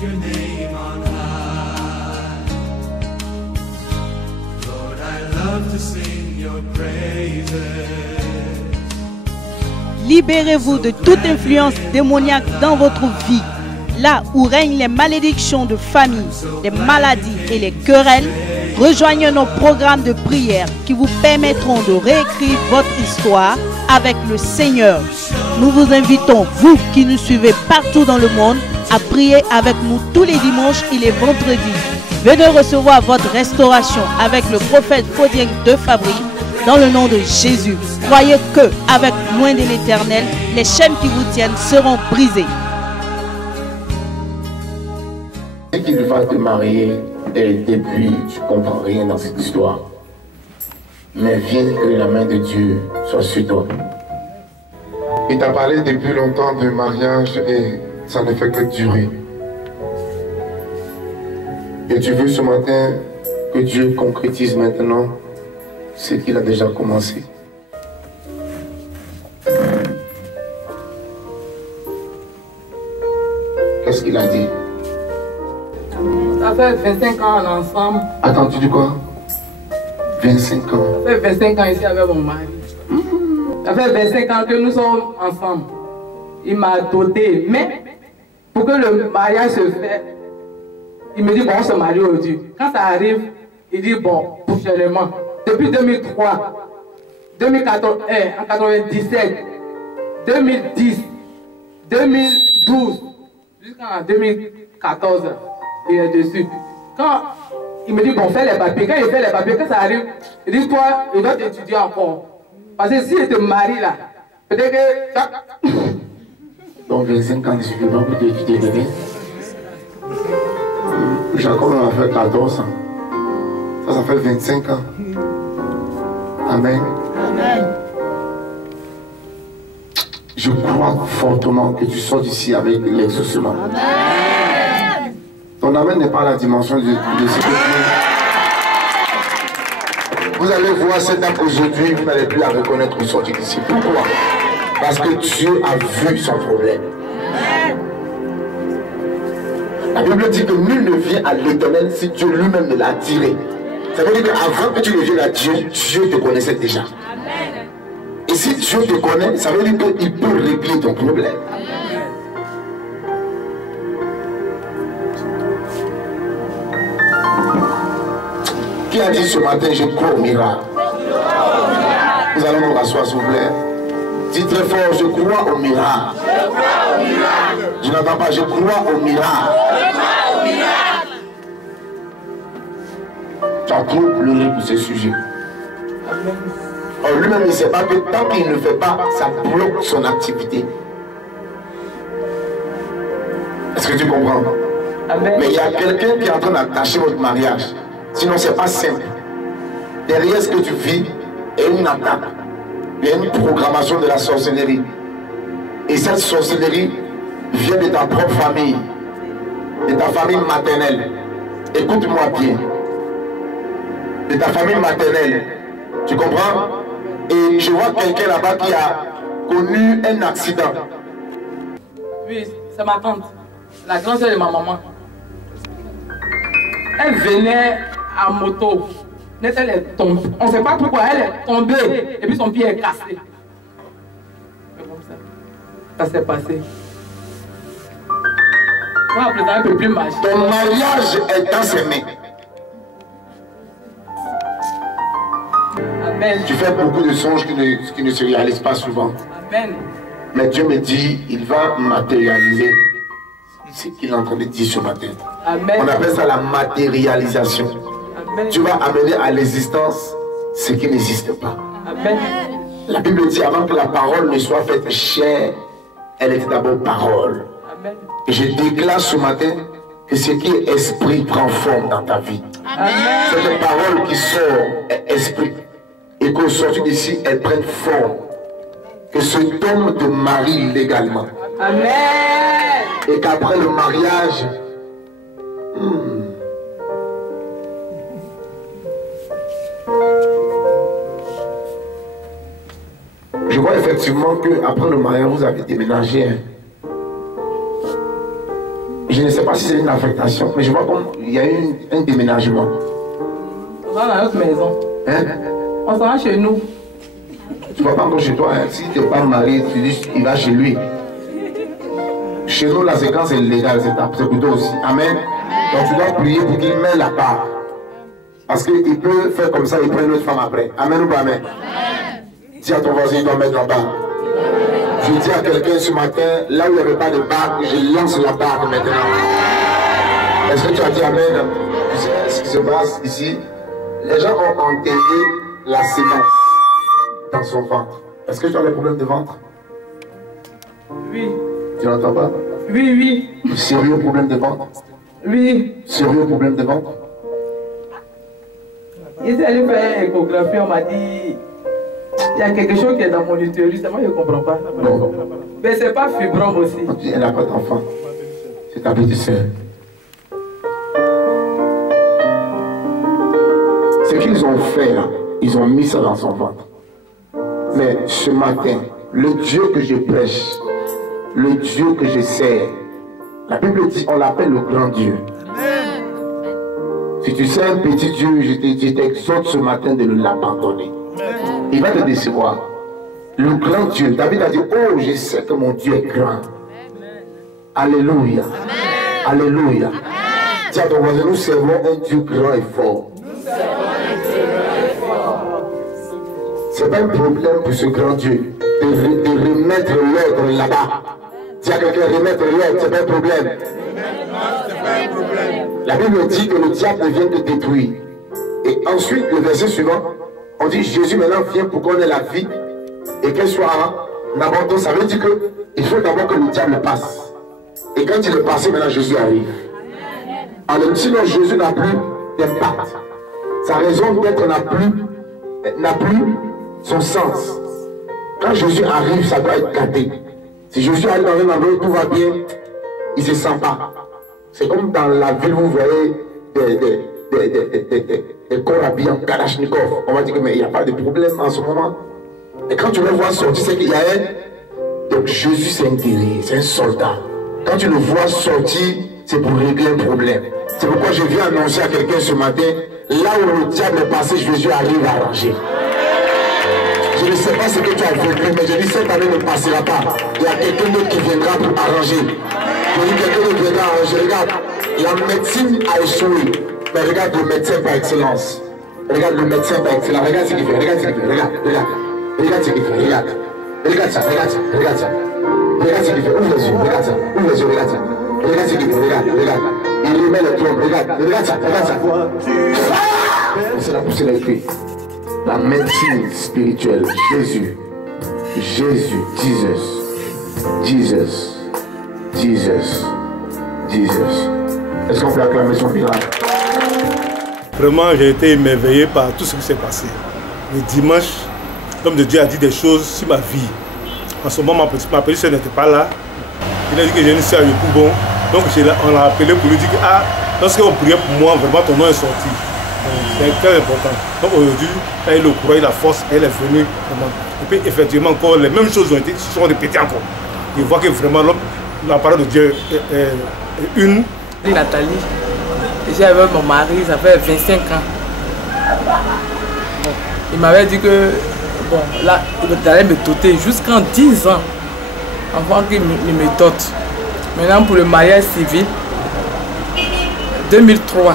your name on high. Lord, I love to sing your praises. Libérez-vous de toute influence démoniaque dans votre vie. Là où règnent les malédictions de famille, les maladies et les querelles, rejoignez nos programmes de prière qui vous permettront de réécrire votre histoire avec le Seigneur. Nous vous invitons, vous qui nous suivez partout dans le monde, à prier avec nous tous les dimanches et les vendredis. Venez recevoir votre restauration avec le prophète Fodien de Fabri dans le nom de Jésus. Croyez que, avec loin de l'Éternel, les chaînes qui vous tiennent seront brisées. Dès qu'il va te marier, dès le début, tu ne comprends rien dans cette histoire. Mais viens que la main de Dieu soit sur toi. Il t'a parlé depuis longtemps de mariage et ça ne fait que durer. Et tu veux ce matin que Dieu concrétise maintenant ce qu'il a déjà commencé. Qu'est-ce qu'il a dit? Ça fait 25 ans ensemble. Attends, tu dis quoi? 25 ans. Ça fait 25 ans ici avec mon mari. Ça fait 25 ans que nous sommes ensemble. Il m'a doté, mais pour que le mariage se fasse, il me dit bon, on se marie aujourd'hui. Quand ça arrive, il dit bon, prochainement. Depuis 2003, 2014, en 97, 2010, 2012, jusqu'en 2014, il est dessus. Quand il me dit bon, fais les papiers, quand il fait les papiers, quand ça arrive, il dit toi, il doit t'étudier encore. Parce que si il te marie là, peut-être que... Donc 25 ans, il ne suffit pas pour t'étudier bébé. Jacob en a fait 14 ans. Ça fait 25 ans. Amen. Amen. Je crois fortement que tu sors d'ici avec l'exaucement. Amen. Ton amen n'est pas la dimension de ce que tu es. Vous allez voir cette dame aujourd'hui, vous n'allez plus la reconnaître au sortir d'ici. Pourquoi? Parce que Dieu a vu son problème. La Bible dit que nul ne vient à l'Éternel si Dieu lui-même ne l'a attiré. Ça veut dire qu'avant que tu ne viennes à Dieu, Dieu te connaissait déjà. Et si Dieu te connaît, ça veut dire qu'il peut régler ton problème. Qui a dit ce matin, je crois au miracle? Nous allons nous rasseoir, s'il vous plaît. Dis très fort, je crois au miracle. Je n'entends pas, je crois au miracle. Tu as trop pleuré pour ce sujet. Or, lui-même, il ne sait pas que tant qu'il ne fait pas, ça bloque son activité. Est-ce que tu comprends? Amen. Mais il y a quelqu'un qui est en train d'attacher votre mariage. Sinon, ce n'est pas simple. Derrière ce que tu vis, il y a une attaque. Il y a une programmation de la sorcellerie. Et cette sorcellerie vient de ta propre famille, de ta famille maternelle. Écoute-moi bien. De ta famille maternelle. Tu comprends? Et je vois quelqu'un là-bas qui a connu un accident. Oui, c'est ma tante, la grande sœur de ma maman. Elle venait à moto. Elle est tombée. On ne sait pas pourquoi elle est tombée. Et puis son pied est cassé. C'est comme ça. Ça s'est passé. Moi, à présent, elle ne peut plus marcher. Ton mariage est dans ses mains. Amen. Tu fais beaucoup de songes qui ne se réalisent pas souvent. Amen. Mais Dieu me dit, il va matérialiser ce qu'il est en train de dire ce matin. Amen. On appelle ça la matérialisation. Amen. Tu vas amener à l'existence ce qui n'existe pas. Amen. La Bible dit, avant que la parole ne soit faite chair, elle était d'abord parole. Amen. Et je déclare ce matin que ce qui est esprit prend forme dans ta vie. Amen. Cette parole qui sort est esprit. Et qu'au sortir d'ici, elle prenne forme. Que ce homme te marie légalement. Amen. Et qu'après le mariage, je vois effectivement qu'après le mariage, vous avez déménagé. Hein. Je ne sais pas si c'est une affectation, mais je vois qu'il y a eu un déménagement. On va dans notre maison. Hein? On s'en va chez nous. Tu ne vas pas encore chez toi. Hein? Si tu n'es pas marié, tu dis qu'il va chez lui. Chez nous, la séquence est légale, c'est plutôt aussi. Amen. Donc tu dois prier pour qu'il mette la part. Parce qu'il peut faire comme ça, il prend une autre femme après. Amen ou pas amen? Dis à ton voisin, il doit mettre la barre. Je dis à quelqu'un ce matin, là où il n'y avait pas de barre, je lance la barre maintenant. Est-ce que tu as dit amen? Tu sais ce qui se passe ici? Les gens ont enterré la sémence dans son ventre. Est-ce que tu as des problèmes de ventre? Oui. Tu n'entends pas? Oui, oui. Sérieux problème de ventre? Oui. Sérieux problème de ventre? J'étais allé faire une échographie, on m'a dit il y a quelque chose qui est dans mon utérus, moi je ne comprends pas. Non. Mais c'est pas fibrome aussi. Elle n'a pas d'enfant. C'est ta petite sœur. Ce qu'ils ont fait là, ils ont mis ça dans son ventre. Mais ce matin, le Dieu que je prêche, le Dieu que je sers, la Bible dit on l'appelle le grand Dieu. Si tu sais un petit Dieu, je t'exhorte ce matin de l'abandonner. Il va te décevoir. Le grand Dieu, David a dit, oh, je sais que mon Dieu est grand. Alléluia. Alléluia. Dis à ton voisin, nous servons un Dieu grand et fort. Ce n'est pas un problème pour ce grand Dieu de remettre l'ordre là-bas. Dis à quelqu'un, remettre l'ordre, ce n'est pas un problème. La Bible dit que le diable ne vient que détruire. Et ensuite, le verset suivant, on dit Jésus maintenant vient pour qu'on ait la vie et qu'elle soit en abandon. Ça veut dire qu'il faut d'abord que le diable passe. Et quand il est passé, maintenant Jésus arrive. Alors sinon Jésus n'a plus d'impact. Sa raison d'être n'a plus son sens. Quand Jésus arrive, ça doit être gâté. Si Jésus arrive dans un endroit où tout va bien, il ne se sent pas. C'est comme dans la ville, vous voyez des corps habillés en Kalachnikov. On va dire que mais il n'y a pas de problème en ce moment. Et quand tu le vois sortir, c'est qu'il y a un... Donc Jésus c'est un guerrier, c'est un soldat. Quand tu le vois sortir, c'est pour régler un problème. C'est pourquoi je viens annoncer à quelqu'un ce matin, là où le diable est passé, Jésus arrive à arranger. Je ne sais pas ce que tu as vécu, mais je dis cette année ne passera pas. Il y a quelqu'un d'autre qui viendra pour arranger. Je dis quelqu'un d'autre viendra arranger. Regarde, la médecine a échoué. Mais regarde le médecin par excellence. Regarde le médecin par excellence. Regarde ce qu'il fait. Regarde ce qu'il fait. Regarde. Regarde ce qu'il fait. Regarde. Regarde ça. Regarde ça. Regarde ça. Regarde ce qu'il fait. Ouvre les yeux. Regarde ça. Ouvre les yeux. Regarde ça. Regarde ce qu'il fait. Regarde. Regarde. Il remet le trompe. Regarde. Regarde ça. Regarde ça. C'est la poussée des pieds. La médecine spirituelle. Jésus. Jésus. Jesus. Est-ce qu'on peut acclamer son miracle? Vraiment, j'ai été émerveillé par tout ce qui s'est passé. Le dimanche, l'homme de Dieu a dit des choses sur ma vie. En ce moment, ma petite soeur n'était pas là. Il a dit que j'ai une soeur de Poubon. Donc on l'a appelé pour lui dire que lorsqu'on priait pour moi, vraiment ton nom est sorti. C'est très important. Donc aujourd'hui, elle a eu le courage, la force, elle est venue. Vraiment. Et puis effectivement, encore les mêmes choses sont répétées encore. Je vois que vraiment la parole de Dieu est une. Nathalie, j'étais avec mon mari, ça fait 25 ans. Bon, il m'avait dit que bon, là, il allait me doter jusqu'en 10 ans avant qu'il me dote. Maintenant, pour le mariage civil, 2003,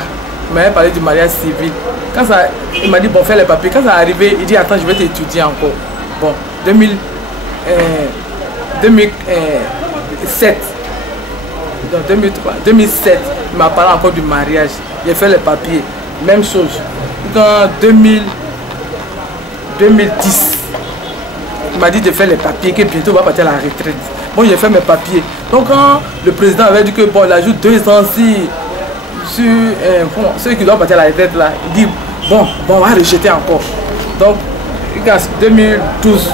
il m'avait parlé du mariage civil. Quand ça, il m'a dit, bon, fais les papiers. Quand ça est arrivé, il dit, attends, je vais t'étudier encore. Bon, 2007. Donc 2003, 2007, il m'a parlé encore du mariage. J'ai fait les papiers. Même chose. En 2010, il m'a dit de faire les papiers, que bientôt on va partir à la retraite. Bon, j'ai fait mes papiers. Donc quand le président avait dit que bon, il ajoute 2 ans sur ceux qui doivent partir à la retraite là, il dit bon, on va rejeter encore. Donc en 2012,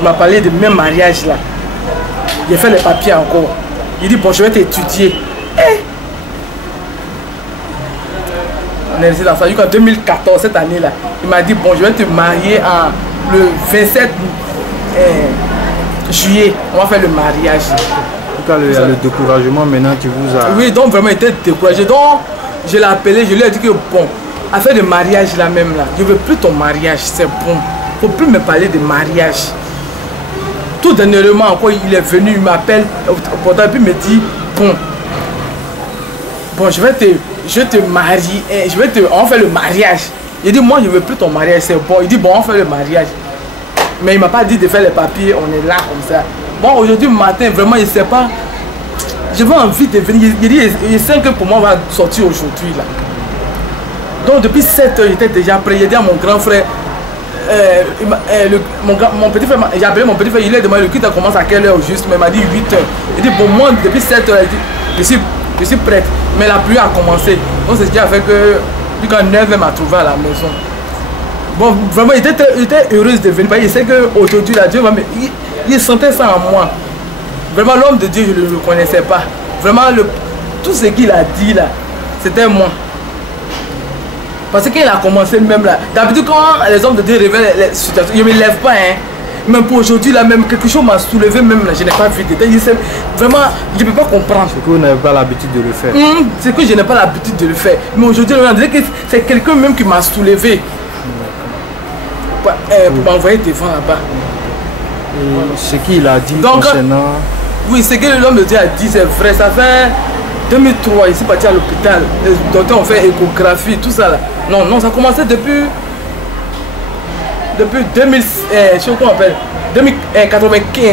il m'a parlé du même mariage là. J'ai fait les papiers encore. Il dit bon, je vais t'étudier. On est resté dans ça jusqu'en 2014, cette année-là. Il m'a dit bon, je vais te marier le 27 juillet. On va faire le mariage. tout cas, le découragement maintenant qui vous a... Oui, donc vraiment, il était découragé. Donc, je l'ai appelé, je lui ai dit que bon, affaire de mariage là même là, je veux plus ton mariage, c'est bon. Faut plus me parler de mariage. Tout dernièrement, quand il est venu, il m'appelle, pourtant, puis il me dit, bon, je vais te marier, on fait le mariage. Il dit, moi, je veux plus ton mariage, c'est bon. Il dit, bon, on fait le mariage. Mais il m'a pas dit de faire les papiers, on est là comme ça. Bon, aujourd'hui matin, vraiment, il ne sait pas. J'avais envie de venir. Il dit, il sait que pour moi, on va sortir aujourd'hui là. Donc, depuis 7 heures, il était déjà prêt. Il a dit à mon grand frère, mon petit frère, j'ai appelé mon petit frère, il lui a demandé le culte commence à quelle heure juste, mais il m'a dit 8 heures. Il dit, bon, moi, depuis 7 heures, je suis prête. Mais la pluie a commencé. Donc, c'est ce qui a fait que, quand 9 heures m'a trouvé à la maison. Bon, vraiment, il était heureux de venir. Il sait qu'aujourd'hui, Dieu va me. Il sentait ça en moi. Vraiment, l'homme de Dieu, je ne le connaissais pas. Vraiment, tout ce qu'il a dit là, c'était moi. Parce qu'il a commencé même là. D'habitude, quand les hommes de Dieu révèlent les situations, je ne me lève pas. Hein. Même pour aujourd'hui, là, même quelque chose m'a soulevé, même là, je n'ai pas vu de détails. Vraiment, je ne peux pas comprendre. C'est que vous n'avez pas l'habitude de le faire. C'est que je n'ai pas l'habitude de le faire. Mais aujourd'hui, on dirait que c'est quelqu'un même qui m'a soulevé. Pour m'envoyer devant là-bas. Ce qu'il a dit concernant... Oui, ce que l'homme de Dieu a dit, c'est vrai. Ça fait 2003, il s'est parti à l'hôpital. Les docteurs ont fait échographie, tout ça là. Non, ça a commencé depuis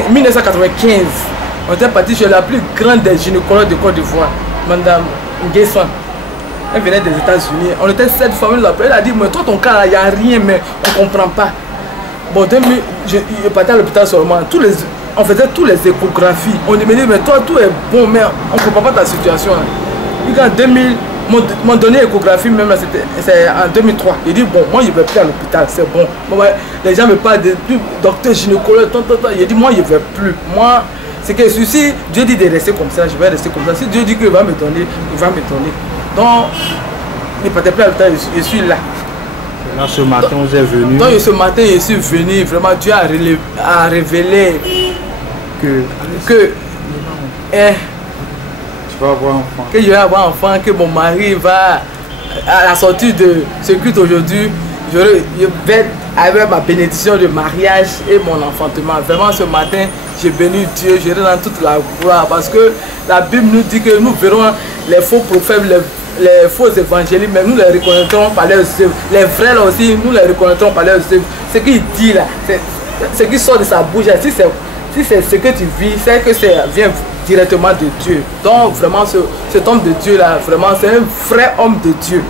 1995. On était parti chez la plus grande des gynécologues de Côte d'Ivoire, Madame Nguessan. Elle venait des États-Unis. On était 7 familles là. Elle a dit, mais toi ton cas là, il n'y a rien, mais on ne comprend pas. Bon, je partais à l'hôpital seulement. On faisait toutes les échographies. On me dit, mais toi tout est bon, mais on ne comprend pas ta situation. Puis en 2000, mon dernier échographie même là, c'est en 2003. Il dit, bon, moi je ne vais plus à l'hôpital, c'est bon. Les gens me parlent de docteur gynécologue, il dit, moi je ne vais plus. Moi, c'est que si Dieu dit de rester comme ça, je vais rester comme ça. Si Dieu dit qu'il va me donner, il va me donner. Donc, il ne partait plus à l'hôpital, je suis là. Là, ce matin, vous êtes venu. Donc, ce matin, je suis venu. Vraiment, Dieu a révélé que tu vas avoir enfant. Que je vais avoir enfant, que mon mari va, à la sortie de ce culte aujourd'hui, je vais avec ma bénédiction de mariage et mon enfantement. Vraiment, ce matin, j'ai béni Dieu, je dans toute la gloire. Parce que la Bible nous dit que nous verrons les faux prophètes, les faux évangélistes, mais nous les reconnaîtrons par leurs œuvres. Les vrais là aussi, nous les reconnaîtrons par leurs œuvres. Ce qu'il dit là, ce qui sort de sa bouche, si c'est ce que tu vis, c'est que ça vient directement de Dieu. Donc vraiment, cet homme de Dieu là, vraiment, c'est un vrai homme de Dieu.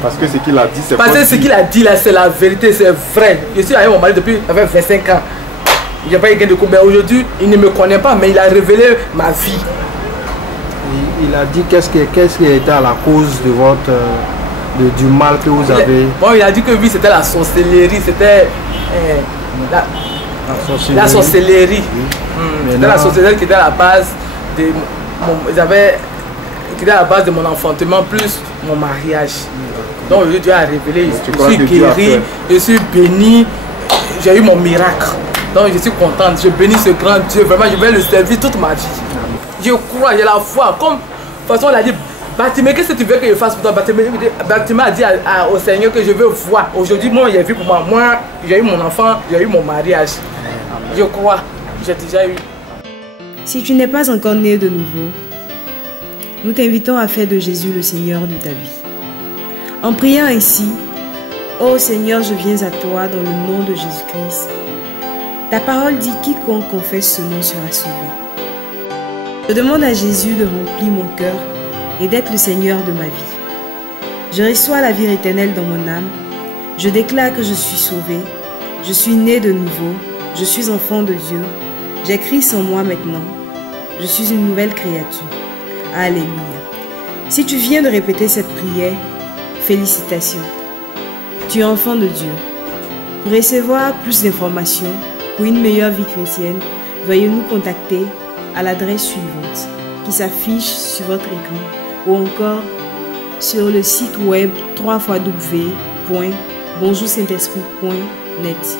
Parce que ce qu'il a dit, c'est parce que ce qu'il a dit là, c'est la vérité, c'est vrai. Je suis avec mon mari depuis 25 ans. Il n'y a pas eu gain de couple. Mais aujourd'hui, il ne me connaît pas, mais il a révélé ma vie. Il a dit qu'est-ce qui a été à la cause de votre du mal que vous avez. Bon, il a dit que oui, c'était la sorcellerie, c'était la sorcellerie. Oui. C'était la sorcellerie qui était à la base de mon enfantement plus mon mariage. Donc Dieu a révélé, je suis guéri, je suis béni, j'ai eu mon miracle. Donc je suis contente, je bénis ce grand Dieu, vraiment je vais le servir toute ma vie. Je crois, j'ai la foi. Comme de toute façon, il a dit, Bartimée, qu'est-ce que tu veux que je fasse pour toi? Bartimée a dit au Seigneur que je veux voir. Aujourd'hui, moi, j'ai vu pour moi. Moi, j'ai eu mon enfant, j'ai eu mon mariage. Je crois, j'ai déjà eu. Si tu n'es pas encore né de nouveau, nous t'invitons à faire de Jésus le Seigneur de ta vie. En priant ainsi, ô Seigneur, je viens à toi dans le nom de Jésus-Christ. Ta parole dit, quiconque confesse ce nom sera sauvé. Je demande à Jésus de remplir mon cœur et d'être le Seigneur de ma vie. Je reçois la vie éternelle dans mon âme. Je déclare que je suis sauvé. Je suis né de nouveau. Je suis enfant de Dieu. J'ai Christ en moi maintenant. Je suis une nouvelle créature. Alléluia. Si tu viens de répéter cette prière, félicitations. Tu es enfant de Dieu. Pour recevoir plus d'informations, pour une meilleure vie chrétienne, veuillez nous contacter à l'adresse suivante qui s'affiche sur votre écran ou encore sur le site web www.bonjoursaintesprit.net.